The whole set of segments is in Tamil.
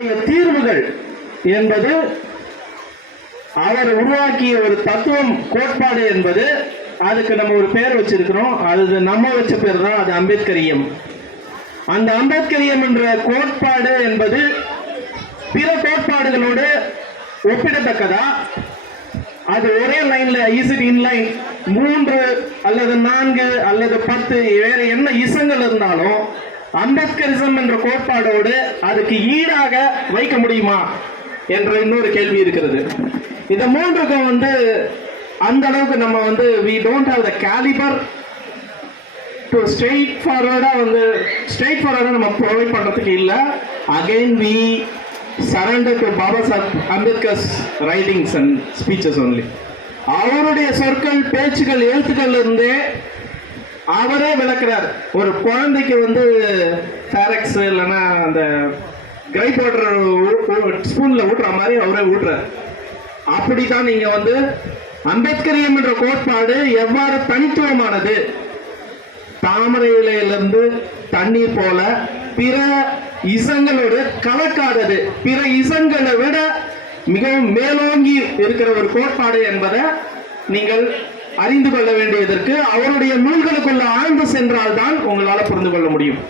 தீர்வுகள் என்பது அவர் உருவாக்கிய ஒரு தத்துவம் கோட்பாடு என்பது அதுக்கு நம்ம ஒரு பேர் வச்சிருக்கிறோம். அது நம்ம வச்ச பேர் தான், அது அம்பேத்கரியம். அந்த அம்பேத்கரியம் என்ற கோட்பாடு என்பது பிற கோட்பாடுகளோடு ஒப்பிடத்தக்கதா? அது ஒரே லைன்ல இன்லைன் 3 அல்லது 4 அல்லது 10 வேற என்ன இசங்கள் இருந்தாலும் அம்பேத்கரிசம் என்ற கோட்பாடோடு அதுக்கு ஈடாக வைக்க முடியுமா என்ற இன்னொரு கேள்வி இருக்கிறது. இந்த மூன்றுக்கும் அந்த அளவுக்கு நம்ம we don't have the caliber to straightforward நம்ம ப்ரொவைட் பண்றதுக்கு இல்ல. Again we surrender to Baba Saheb Ambedkar's writings and speeches only. அவருடைய சொற்கள், பேச்சுகள், எழுத்துக்கள் இருந்தே அவரே விளக்குறார். ஒரு குழந்தைக்கு ஃபேரக்ஸ் இல்லைன்னா அந்த கிரைப் வாட்டர் ஸ்பூன்ல ஊட்டுற மாதிரி அவரே ஊட்டுறார். அப்படித்தான் நீங்க அம்பேத்கரியம் என்ற கோட்பாடு எவ்வாறு தனித்துவமானது, தாமரை இலையிலிருந்து தண்ணீர் போல பிற இசங்களோடு கலக்காதது, பிற இசங்களை விட மிகவும் மேலோங்கி இருக்கிற ஒரு கோட்பாடு என்பதை நீங்கள் அறிந்து கொள்ள வேண்டியதற்கு அவருடைய நூல்களுக்குள்ள ஆழ்ந்து சென்றால் தான் உங்களால புரிந்து கொள்ள முடியும்.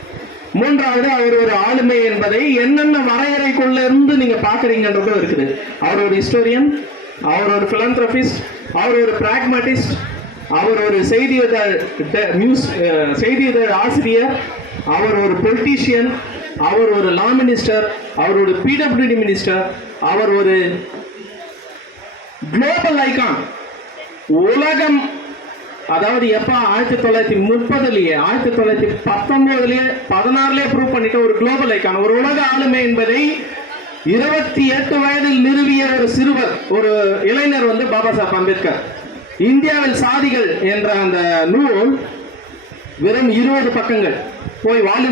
மூன்றாவது, அவர் ஒரு ஆளுமை என்பதை என்னென்ன வரையறைக்குள்ள இருந்து நீங்க பாக்குறீங்கன்றது இருக்குது. அவர் ஒரு ஹிஸ்டோரியன், அவர் ஒரு பிலந்திரபிஸ்ட், அவர் ஒரு பிராக்மேட்டிஸ்ட், அவர் ஒரு செய்தியிதழ் ஆசிரியர், அவர் ஒரு பொலிட்டீஷியன், அவர் ஒரு லா மினிஸ்டர், அவர் ஒரு பிடபிள்யூடி மினிஸ்டர், அவர் ஒரு குளோபல் ஐகான். உலகம், அதாவது எப்ப 1930லயே 1919லயே 16லயே ப்ரூவ் பண்ணிட்ட ஒரு குளோபல் ஐகான், ஒரு உலக ஆளுமை என்பதை 28 வயதில் நிறுவிய ஒரு சிறுவர், ஒரு இளைஞர் பாபா சாஹேப் அம்பேத்கர். இந்தியாவில் சாதிகள் என்ற அந்த நூல் வெறும் 20 பக்கங்கள். போய் வால்யூம்